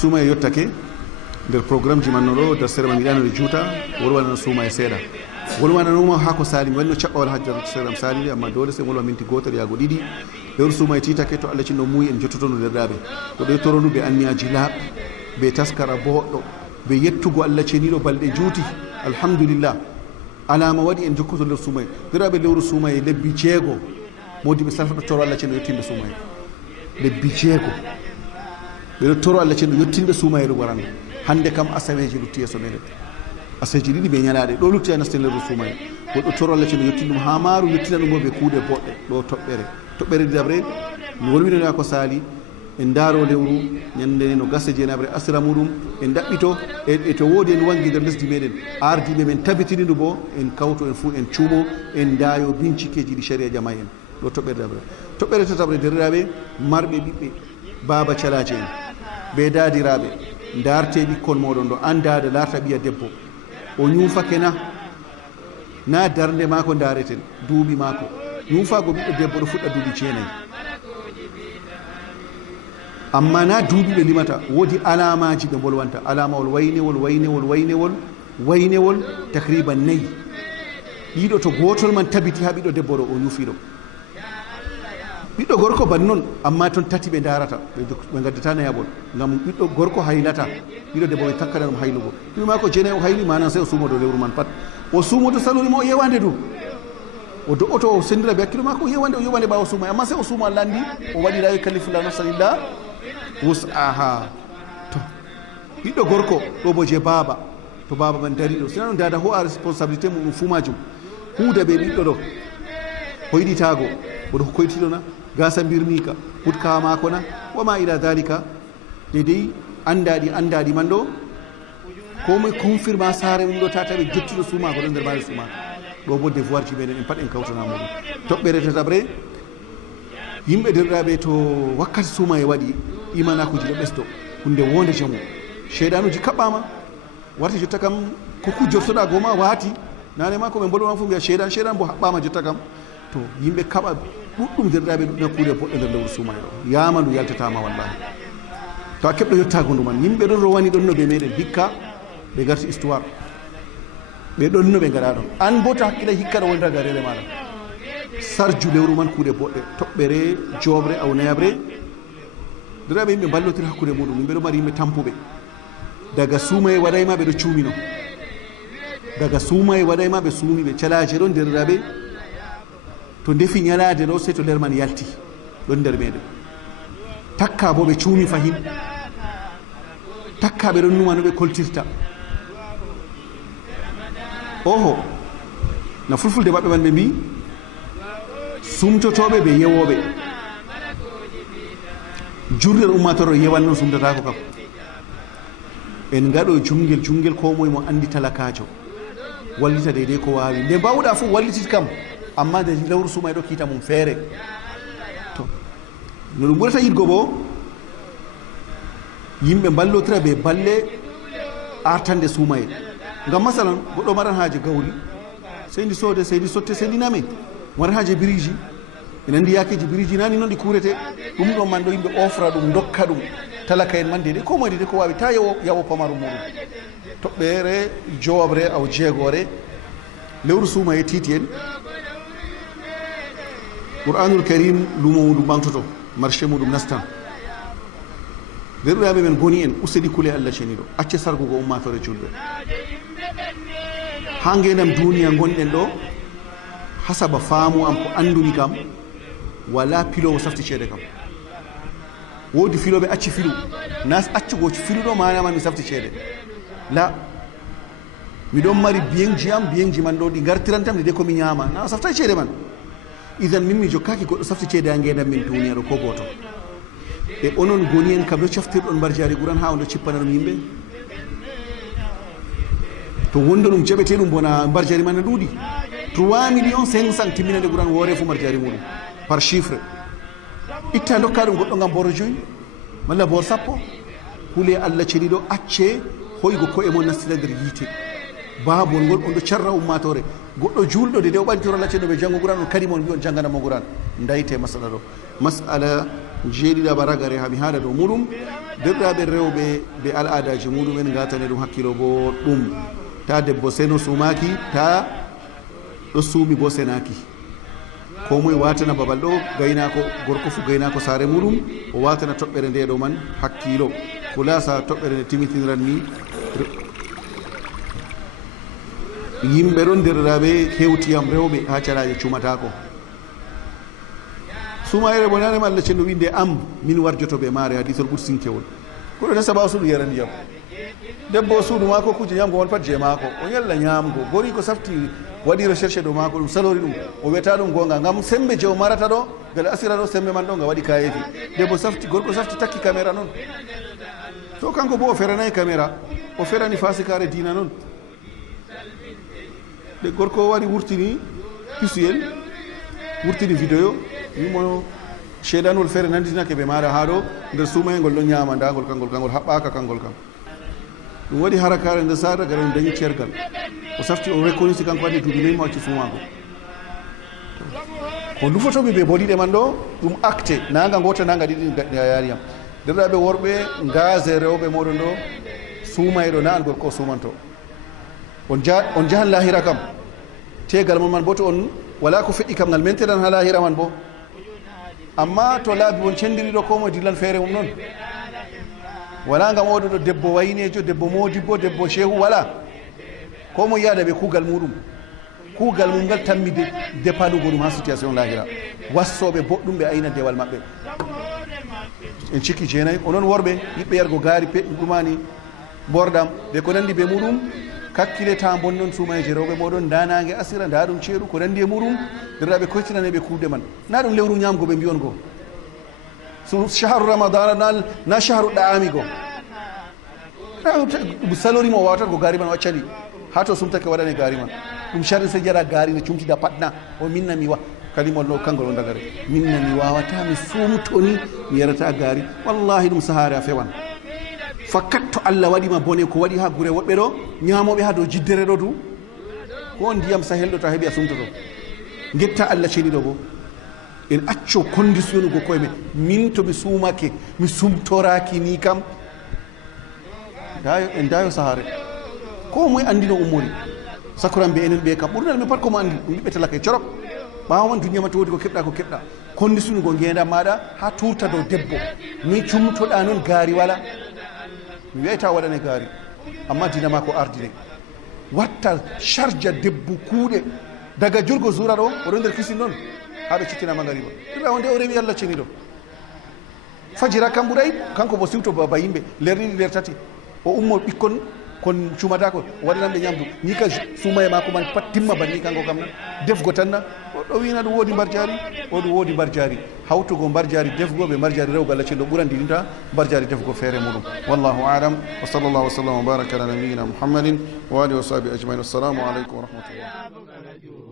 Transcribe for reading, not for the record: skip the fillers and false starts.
Suumaye yottake nder programme ji manno ɗo dastere man giɗano juuta wolwanano Suumaye seeɗa wolwananoma ha ko sali mi wanno caɓɓawal hajjar seeɗam salide amma dole se wolwa minti gotel yago ɗiɗi lewru Suumaye titake to Allah cinno muuyi en jottotono derɗaɓe ko ɗo torodu ɓe anniyaji laaɓɗe ɓe taskara boɗɗo ɓe yettugo Allah ceniɗo balɗe juuti alhamdulillah alama waɗi en jokkoto nder Suumaye derɗaɓe lewru Suumaye lebbi jeego modiɓe salfaɗo toro Allah cenno yettinde Suumaye lebbi jeego ɓeɗo toro Allah cenno yettinɓe Suumaye ɗo waran hande kam asaweji lutti yeeso meɗen asaweji ɗiɗi ɓe ñalaɗe ɗo lutti a nasten lewru Suumaye goɗɗo toro Allah cenno yettin ɗum ha maaru yettina ɗum bo ɓe kuuɗe boɗɗe ɗo toɓɓere ɗiɗaɓre mi wolwinona ko sali en daaro lewru ñande no gasa jeenaɓre asira muɗum en ɗaɓɓito e to woodi en wangi nder lesdi meɗen ardiɓe men tabitiniɗu bo en kawto en fuu en cuumo en daayo bincikeji ɗi sharia jama en ɗo toɓɓere tataɓre derɗiraɓe marɓe ɓiɓɓe baba calaje en ɓe daadiraɓe darte ɓikkon moɗon ɗo an daada larta ɓiya debbo o ñuufake na darde maako dareten duuɓi maako ñuufago ɓiɗɗo debbo ɗo fuɗɗa duuɓi 9 amma na duuɓi ɓe limata woodi alamaji ɓe bolwanta alamawol waynewol takriban 4 ɗiɗo to gotol man tabiti ha ɓiɗɗo debbo ɗo o ñuufiɗo ɓiɗɗo gorko ban noon amma toon tati ɓe darata ɓe gaddata nayaɓol ngam ɓiɗɗo gorko haylata ɓiɗɗo debbo ɓe takkana ɗum haylugo ɗumi ma ko jeenayi o hayli manan sey o suumodo lewru man pat o suumodo salurima o yewande du o do'oto o sendira ɓe hakkilo mako o yewande ɓawa suumaye amma sey o suuma Allah andi o waɗi la yukallifullahu nafsan illa wus'aha to ɓiɗɗo gorko ɗo bo je baba to baba man dari ɗo sina ɗum dada ho a responsabilité muɗum fuu majum huuda ɓe ɓiɗɗo ɗo hoyɗitago oɗo koytiɗona gasa birnika hutka mako na wama ila dalika dedei andaɗi man ɗo komoye confirma saare mum ɗo tataɓe jottiɗo suumako ɗo nder maare suumako ɗo bo devoir ji meɗen en pat en kawtanamoɗum toɓɓere tataɓre yimɓe derɗaɓe to wakkati Suumaye waɗi imanakuji ɗo ɓesdo hunde wonde jamu cheydanuji kaɓɓama warti jotta kam koko jortoɗa goma waati nane ma koɓe mbolwama fof mbiya cheydan bo haɓɓama jotta kam to yimɓe kaɓa ɗuɗɗum derɗaɓe nakkude boɗɗo nder lewru Suumaye ɗo yama ndu yaltatama wallahi to a keɓɗo yettago ndu man yimɓe ɗon rowani ɗon no ɓe meɗen hikka ɓe garti histoire ɓe ɗon no ɓe gaɗa ɗon an bo to hakkille hikka ɗo wonda garele maɗa sarju lewru man kuuɗe boɗɗe toɓɓere joɓre awnayabre derɗaɓe yimɓe ballotiri hakkude muɗum yimɓe ɗo mari yimɓe tampuɓe daga Suumaye waɗayma ɓe ɗo cuumino daga Suumaye waɗayma ɓe suumiɓe calaje ɗon derɗaɓe to defi ñalade ɗo sey to nder man yalti ɗon nder meɗen takka bo ɓe cuumi fahin takka ɓe ɗon numa no ɓe koltirta oho na fulfulde maɓɓe man ɓe mbi sumtotoɓe ɓe yewoɓe jurɗel ummatoro yewan noon sumtatako kam en gaɗo jungel ko moye mo andi talakajo wallita deydey ko wawi nde mbawɗa fof wallitit kam amma nde lewru Suumaye ɗo kiita mum feere to no ɗum ɓurata yidgo bo yimɓe ballotira ɓe balle artande Suumaye ngam masalan goɗɗo maran haaje gawri sey ndi soode sey ndi sotte sey ndi name waɗa haaje biriji ene andi yakeji biriji nani noon ɗi kurete ɗum ɗon man ɗo yimɓe ofra ɗum dokka ɗum talaka en man dede ko moye dede ko wawi ta yawo pamaru muɗum toɓɓere jowobre aw jeegore lewru Suumaye titi en Qur'anul Karim lumo muɗum ɓamtoto marché muɗum nastan derɗiraɓe men goni en useni kule Allah ceniɗo acce sargugo ummatore julɓe ha ngendam duniya gonɗen ɗo hasaba faamu am ko andumi kam wala pilowo safti ceede kam woodi filoɓe acci filu nas accugo filu ɗo manama mi safti ceede la miɗon mari biyenji am biyenji man ɗo ɗi gartirantam de komi ñaama na saftay ceede man idan min mi jokkaki goɗɗo safti ceede ha ngendam min duniya ɗo ko goto e onon goni en kam ɗo caftirɗon mbar jari ɓuran ha on ɗo cippana ɗum yimɓe to wonde ɗum jaɓete ɗum bona mbar jari man ne ɗuuɗi 3 millions 500 timminande ɓuran woore fo mbar jari muɗum par chiffre itta dokka ɗum goɗɗo ngam boro joyi malla bor sappo hule Allah ceniɗo acce hoygo koye mon nastira nder yiite babol ngol on ɗo carra ummatore goɗɗo julɗo de o ɓaɗitoro Allah ceniɗo ɓe janngo Qur'an on kadi mon mbi on jangganamo Qur'an dayte masala ɗo masala jeeɗiɗaɓa ragare hami haala dow muɗum derɗiraɓe rewɓe ɓe al'adaji muɗumen gatane ɗum hakkilo bo ɗum ta debbo seno sumaki ta ɗo suumi bo senaki ko moye watana babal ɗo gaynako gorko fu gaynako saare muɗum o watana toɓɓere nde ɗo man hakkilo kulasa toɓɓere nde timitiniran ni yimɓe ɗon derɗiraɓe hewtiyam rewɓe ha calaje cumatako sumayere bo nanema Allah cenno winde am min warjoto ɓe maare hadisol ɓursinkewol koɗo ne sababu suuɗu yara ndiyam debbo suudu mako kuje ñamgo won pat je mako o ñalla ñamgo gori ko safti waɗi recherche ɗo mako ɗum salori ɗum o wiyata ɗum gonga ngam sembe je o marata ɗo gale asira ɗo sembe man ɗo nga waɗi kayefi debbo safti gorko safti takki caméra noon to kanko bo o feranayi caméra o ferani fasikare dina noon de gorko wari wurtini pisuyel wurtini vidéo wimo sheedanol feere nandinake ɓe maɗa ha ɗo nder sumayengol ɗon ñama ndagol kangol haɓɓaka kangol kam ɗum waɗi harakare nde sara gara ɗum dañi cergal o safti o reconisi kanko waɗi duuɓi nayi mo acci sumago ko lufotoɓe ɓe boliɗe man ɗo ɗum acte naga gota naga ɗiɗi gaɗɗi a yariyam derɗaɓe worɓe gase rewɓe moɗon ɗo sumayɗo na an gorko o sumanto on jahan lahira kam tegal man bo to on wala ko feƴƴi kam ngal menteɗan ha lahira man bo amma to laabi won cendiri ɗo ko moye dillan feere mum noon wala ngam oɗo ɗo debbo waynejo debbo modibbo debbo chehu wala ko moye yaada ɓe kuugal muɗum kuugal mum ngal tammi depalugo ɗum ha situation lahira wassoɓe boɗɗum ɓe ayna dewal maɓɓe en cikki jeenayyi onon worɓe yiɓɓe yargo gaari ɗumani borɗam ɓe ko nandi ɓe muɗum kakkile ta bonnon sumayeje rewɓe moɗon danage asira nda ɗum ceeɗu ko nandi e muɗum derɗaɓe koytinaneɓe kuuɗe man na ɗum lewru ñamgo ɓe mbiyon go shahru ramadana na shahru ɗa'ami go salorima o wawata ko gaari man waccani ha to sumtake waɗane gaari man ɗum sharri se jaɗa gaari ne cumtida patna o minna mi wa kalimol no kangol o dagare minna mi wawata mi sumtoni mi yarata gaari wallahi ɗum sahare a fewan fakkat to Allah waɗima bone ko waɗi ha gure woɓɓe ɗo ñamoɓe ha dow jiddere ɗo du ko ndiyam sahel ɗo ta heeɓi a sumtoto getta Allah ceniɗo bo en acco condition ugo koye men min to mi sumake mi sumtoraki ni kam en dayo sahare ko moye andino ummori sakuran ɓe enen ɓe kam ɓurnal men pat komo andi ɗum ɓiɓɓe talaka e corok ɓawa man duniya ma to wodi ko keɓɗa condition ugo ngendam maɗa ha turta dow debbo mi cumtoɗa noon gaari wala mi wiyata waɗane gaari amma dina ma ko ardine watta charge debbo kuuɗe daga jurgo zura ɗo oɗo nder kisin noon ha ɓe cittinama ngariba ɗiɗa wonde o rewi Allah ceniɗo fajira kam ɓuuray kanko bo siwto baba yimɓe lerɗiɗi nder tati o ummo ɓikkon kon cumata ko waɗanamɓe ñamdu ni ka sumaye mako man pat timma banni kanko kam na defgo tan na oɗo wina ɗum woodi mbar jaari oɗum woodi mbar jaari hawtugo mbar jaari defgo ɓe mbar jaari rewgo Allah cenɗo ɓurandinta mbar jaari defgo feere muɗum wallahu alam wa sallllahu wa sallam wa baraka ala nabiyina muhammadin wa alihi wa sahbihi ajmain. Assalamu aleykum wa rahmatullah.